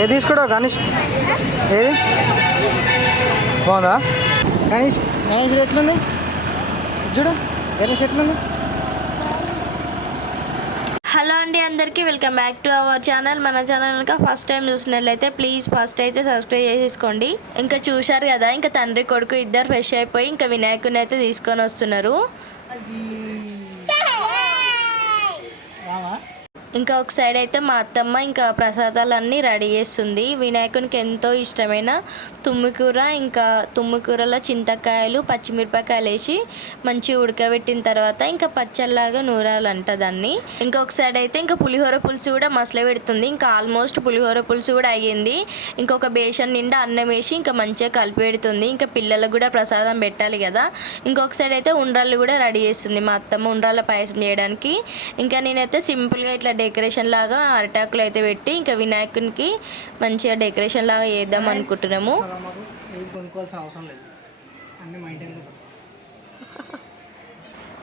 ఏది తీసుకోవడం గణేష్? ఏది బాగుందా? గణేష్ గణేష్ ఎట్లుంది చూడు, గణేష్ ఎట్లుంది? హలో అండి, అందరికీ welcome back to our channel. మన ఛానల్ కనుక ఫస్ట్ టైం చూసినట్లయితే ప్లీజ్ ఫస్ట్ అయితే సబ్స్క్రైబ్ చేసేసుకోండి. ఇంకా చూశారు కదా, ఇంకా తండ్రి కొడుకు ఇద్దరు ఫ్రెష్ అయిపోయి ఇంకా వినాయకుని అయితే తీసుకొని వస్తున్నారు. ఇంకా ఒక సైడ్ అయితే మా అత్తమ్మ ఇంకా ప్రసాదాలన్నీ రెడీ చేస్తుంది. వినాయకునికి ఎంతో ఇష్టమైన తుమ్మికూర, ఇంకా తుమ్మికూరలో చింతకాయలు పచ్చిమిరపకాయలు వేసి మంచి ఉడకబెట్టిన తర్వాత ఇంకా పచ్చళ్ళలాగా నూరాలంట దాన్ని. ఇంకొక సైడ్ అయితే ఇంకా పులిహోర పులుసు కూడా మసలు పెడుతుంది. ఇంకా ఆల్మోస్ట్ పులిహోర పులుసు కూడా అయ్యింది. ఇంకొక బేషన్ నిండా అన్నం వేసి ఇంకా మంచిగా కలిపి పెడుతుంది. ఇంకా పిల్లలకు కూడా ప్రసాదం పెట్టాలి కదా. ఇంకొక సైడ్ అయితే ఉండ్రాళ్ళు కూడా రెడీ చేస్తుంది మా అత్తమ్మ, ఉండ్రాళ్ళ పాయసం చేయడానికి. ఇంకా నేనైతే సింపుల్గా ఇట్లా డెకరేషన్ లాగా అరిటాకులు అయితే పెట్టి ఇంకా వినాయకునికి మంచిగా డెకరేషన్ లాగా చేద్దాం అనుకుంటున్నాము.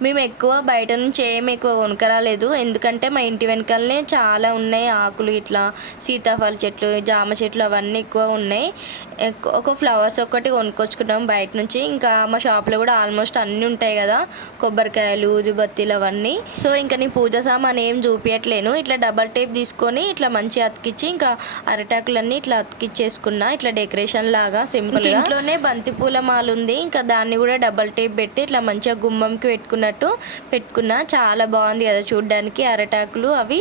మేము ఎక్కువ బయట నుంచి ఏమి ఎక్కువ కొనుక్కరాలేదు, ఎందుకంటే మా ఇంటి వెనకాలనే చాలా ఉన్నాయి ఆకులు, ఇట్లా సీతాఫల చెట్లు, జామ చెట్లు అవన్నీ ఎక్కువ ఉన్నాయి. ఒక ఫ్లవర్స్ ఒక్కటి కొనుక్కొచ్చుకున్నాం బయట నుంచి. ఇంకా మా షాప్లో కూడా ఆల్మోస్ట్ అన్నీ ఉంటాయి కదా, కొబ్బరికాయలు, ఊదుబత్తీలు అవన్నీ. సో ఇంకా నేను పూజ సామాన్ ఏం చూపించట్లేను. ఇట్లా డబల్ టేప్ తీసుకొని ఇట్లా మంచిగా అతికిచ్చి ఇంకా అరిటాకులన్నీ ఇట్లా అతికిచ్చేసుకున్నా, ఇట్లా డెకరేషన్ లాగా సింపుల్. ఇంట్లోనే బంతిపూల మాల ఉంది, ఇంకా దాన్ని కూడా డబల్ టేప్ పెట్టి ఇట్లా మంచిగా గుమ్మంకి పెట్టుకున్నా. చాలా బాగుంది కదా చూడ్డానికి అరటాకులు అవి.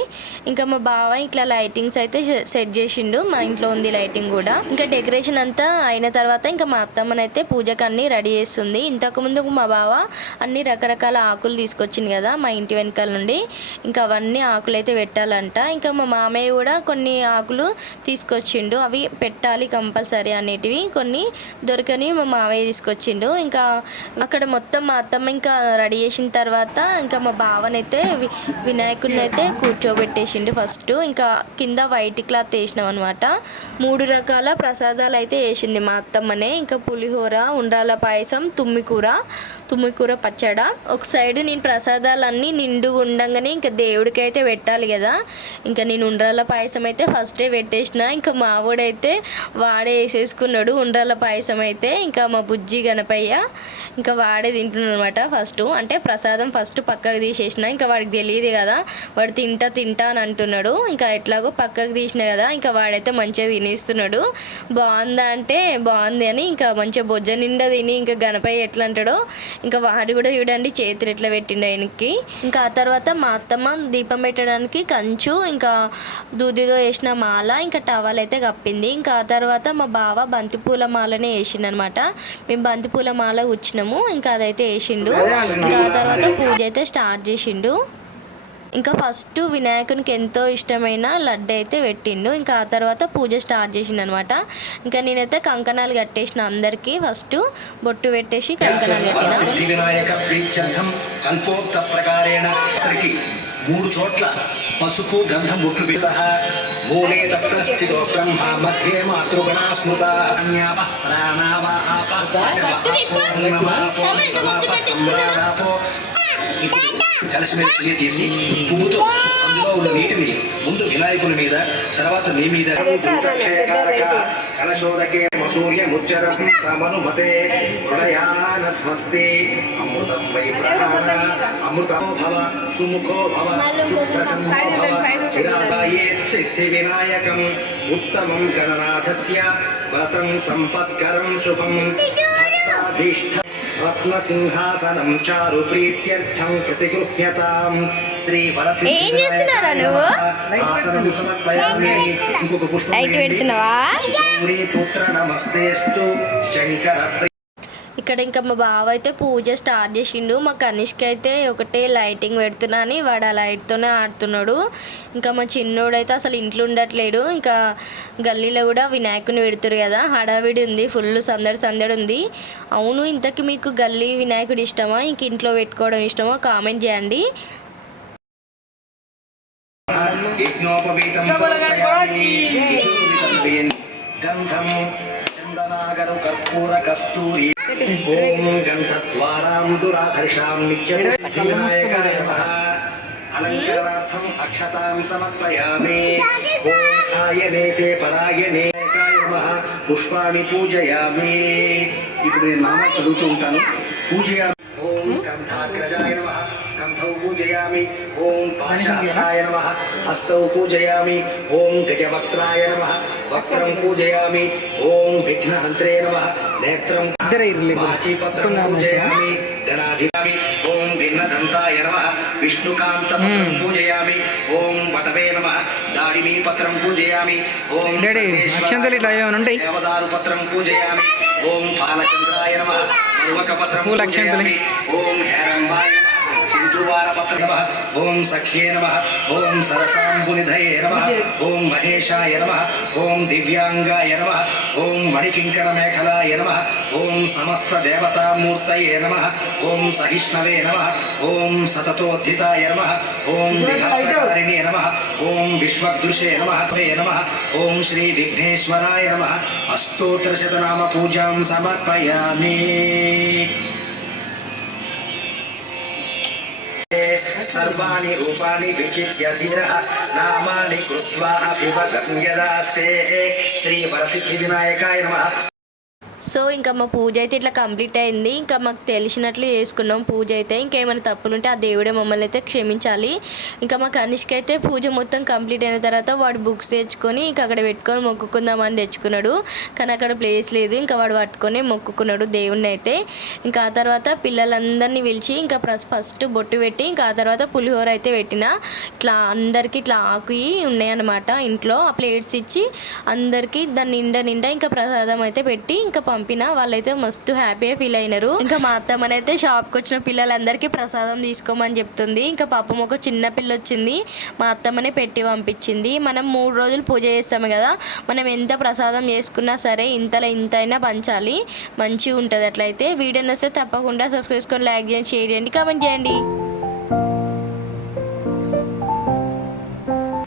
ఇంకా మా బావ ఇట్లా లైటింగ్స్ అయితే సెట్ చేసిండు, మా ఇంట్లో ఉంది లైటింగ్ కూడా. ఇంకా డెకరేషన్ అంతా అయిన తర్వాత ఇంకా మా అత్తమ్మనైతే పూజకు అన్ని రెడీ చేస్తుంది. ఇంతకుముందు మా బావ అన్ని రకరకాల ఆకులు తీసుకొచ్చింది కదా మా ఇంటి వెనకాల నుండి, ఇంకా అవన్నీ ఆకులు అయితే పెట్టాలంట. ఇంకా మా మామయ్య కూడా కొన్ని ఆకులు తీసుకొచ్చిండు, అవి పెట్టాలి కంపల్సరీ అనేటివి. కొన్ని దొరకని మా మామయ్య తీసుకొచ్చిండు. ఇంకా అక్కడ మొత్తం మా అత్తమ్మ ఇంకా రెడీ చేసిన తర్వాత ఇంకా మా బావనైతే వినాయకుడిని అయితే కూర్చోబెట్టేసిండు ఫస్ట్. ఇంకా కింద వైట్ క్లాత్ వేసినాం అనమాట. 3 రకాల ప్రసాదాలు అయితే వేసింది మా అత్తమ్మనే. ఇంకా పులిహోర, ఉండ్రాల పాయసం, తుమ్మికూర పచ్చడ. ఒక సైడ్ నేను ప్రసాదాలన్నీ నిండుగా ఉండంగానే ఇంకా దేవుడికి అయితే పెట్టాలి కదా. ఇంకా నేను ఉండ్రాల పాయసం అయితే ఫస్టే పెట్టేసిన. ఇంకా మావోడైతే వాడే వేసేసుకున్నాడు ఉండ్రాల పాయసం అయితే. ఇంకా మా బుజ్జి గణపయ్య ఇంకా వాడే తింటున్నాడు అనమాట ఫస్ట్. అంటే ప్రసాదం ఫస్ట్ పక్కకు తీసేసిన, ఇంకా వాడికి తెలియదు కదా, వాడు తింటా అని అంటున్నాడు. ఇంకా ఎట్లాగో పక్కకు తీసిన కదా, ఇంకా వాడైతే మంచిగా తినేస్తున్నాడు. బాగుందా అంటే బాగుంది అని ఇంకా మంచిగా బొజ్జ నిండా తిని ఇంకా గణపయ్య ఎట్లా అంటాడో ఇంకా వాడు కూడా చూడండి చేతులు ఎట్లా పెట్టిండు ఆయనకి. ఇంకా ఆ తర్వాత మా అత్తమ్మ దీపం పెట్టడానికి కంచు, ఇంకా దూదితో వేసిన మాల, ఇంకా టవల్ అయితే కప్పింది. ఇంకా ఆ తర్వాత మా బావ బంతిపూల మాలనే వేసిండు అనమాట. మేము బంతిపూల మాల కూర్చున్నాము, ఇంకా అదైతే వేసిండు. ఇంకా ఆ తర్వాత పూజ అయితే స్టార్ట్ చేసిండు. ఇంకా ఫస్ట్ వినాయకునికి ఎంతో ఇష్టమైన లడ్డు అయితే పెట్టిండు. ఇంకా ఆ తర్వాత పూజ స్టార్ట్ చేసిండు అనమాట. ఇంకా నేనైతే కంకణాలు కట్టేసిన, అందరికీ ఫస్ట్ బొట్టు పెట్టేసి కంకణాలు కట్టిన. 3 చోట్ల పసుపు గంధం బొట్లు పెడతా. మూలే తత్రస్థితో బ్రహ్మ మధ్యే మాతృగణా స్మృత అన్యాప ప్రాణావాప సమ్రాడాపో. కలిసి మీద క్లియర్ చేసి పువ్వుతో అందులో ఉన్న నీటిని ముందు వినాయకుని మీద, తర్వాత నీ మీద. కలశోదకే మసూర్య ముచ్చరం సమనుమతే ప్రళయాన స్వస్తి అమృతం వై ప్రాణ అమృతో భవ సుముఖో భవ సుప్రసన్నో భవ స్థిరాయేత్ సిద్ధి వినాయకం ఉత్తమం గణనాథస్య వ్రతం సంపత్కరం శుభం భక్తాభీష్ట రత్నసింహాసనం చారు ప్రీత్యర్థం ప్రతిగృహ్యతాం. శ్రీ ఆసనం సమర్పయామి. ఇంకొక పుష్పం పుత్ర నమస్తేస్తు శంకర. ఇక్కడ ఇంకా మా బావ అయితే పూజ స్టార్ట్ చేసిండు. మా కనిష్క అయితే ఒకటే లైటింగ్ పెడుతున్నా అని వాడు ఆ లైట్తోనే ఆడుతున్నాడు. ఇంకా మా చిన్నోడైతే అసలు ఇంట్లో ఉండట్లేడు. ఇంకా గల్లీలో కూడా వినాయకుని పెడుతురు కదా, హడావిడి ఉంది, ఫుల్ సందడి ఉంది. అవును, ఇంతకీ మీకు గల్లీ వినాయకుడు ఇష్టమా, ఇంక ఇంట్లో పెట్టుకోవడం ఇష్టమా కామెంట్ చేయండి. కర్పూర కస్తూరి ఓం గంధద్వారాం దురాధర్షాం నిత్యం వినాయకాయ నమః. అలంకరణార్థం అక్షతాం సమర్పయామి. ఓం ఆయనేతే పరాయణేకాయ నమః పుష్పాణి పూజయామి. ఇప్పుడు నేను నామం చదువుతూ ఉంటాను. పూజయామి. ఓం స్కంధాగ్రజాయ నమః స్కంధౌ పూజయామి. ఓం పాశహస్తాయ నమః హస్తౌ పూజయామి. ఓం గజవక్త్రాయ నమః వక్త్రం పూజయామి. ఓం విఘ్నహంత్రే నమః నేత్రం మాచీపత్రం పూజయామి. ధనాధిపతి. ఓం భిన్నదంతాయ నమః విష్ణుకాంతపత్రం పూజయామి. ఓం వటవే నమః దాడిమీపత్రం పూజయామి. ఓం దేవదారు పత్రం పూజయామి. ఓం బాలచంద్రాయ నమః మరువకపత్రం పూజయామి. ఓం హేరంబాయ నమః సింధువారపత్రం నమః. ఓం సఖ్యే నమః. ఓం సరసాంబునిధయే నమః. ఓం మహేశాయ నమః. ఓం దివ్యాంగాయ నమః. ఓం మణికింకర మేఖలాయ నమః. ఓం సమస్త దేవతామూర్తయే నమః. ఓం సహిష్ణవే నమః. ఓం సతతోద్ధితాయ నమః. ఓం విఘ్నకారిణే నమః. ఓం విశ్వదృశే నమః. నమః. ఓం శ్రీ విఘ్నేశ్వరాయ నమః. అష్టోత్తరశతనామ పూజాం సమర్పయామి. సర్వాణి రూపాణి విచిత్య ధీరః నామాని కృత్వా అభివదం యదాస్తే. శ్రీ వరసిద్ధి వినాయకాయ నమః. సో ఇంకా మా పూజ అయితే ఇట్లా కంప్లీట్ అయింది. ఇంకా మాకు తెలిసినట్లు చేసుకున్నాం పూజ అయితే. ఇంకేమైనా తప్పులుంటే ఆ దేవుడే మమ్మల్ని అయితే క్షమించాలి. ఇంకా మా కనిష్క అయితే పూజ మొత్తం కంప్లీట్ అయిన తర్వాత వాడు బుక్స్ తెచ్చుకొని ఇంకా అక్కడ పెట్టుకొని మొక్కుకుందామని తెచ్చుకున్నాడు. కానీ అక్కడ ప్లేస్ లేదు. ఇంకా వాడు పట్టుకొని మొక్కుకున్నాడు దేవుణ్ణి అయితే. ఇంకా ఆ తర్వాత పిల్లలందరినీ పిలిచి ఇంకా ఫస్ట్ బొట్టు పెట్టి ఇంకా ఆ తర్వాత పులిహోర అయితే పెట్టిన. ఇట్లా అందరికీ ఇట్లా ఆకు ఉన్నాయన్నమాట ఇంట్లో. ఆ ప్లేట్స్ ఇచ్చి అందరికీ దాన్ని నిండా ఇంకా ప్రసాదం అయితే పెట్టి ఇంకా పంపిన. వాళ్ళైతే మస్తు హ్యాపీగా ఫీల్ అయినారు. ఇంకా మా అత్తమ్మనైతే షాప్కి వచ్చిన పిల్లలందరికీ ప్రసాదం తీసుకోమని చెప్తుంది. ఇంకా పాపం ఒక చిన్న పిల్ల వచ్చింది, మా అత్తమ్మనే పెట్టి పంపించింది. మనం 3 రోజులు పూజ చేస్తాము కదా, మనం ఎంత ప్రసాదం చేసుకున్నా సరే ఇంతైనా పంచాలి, మంచిగా ఉంటుంది. అట్లయితే వీడియో నచ్చితే తప్పకుండా సబ్స్క్రైబ్ చేసుకొని లైక్ చేయండి, షేర్ చేయండి, కామెంట్ చేయండి.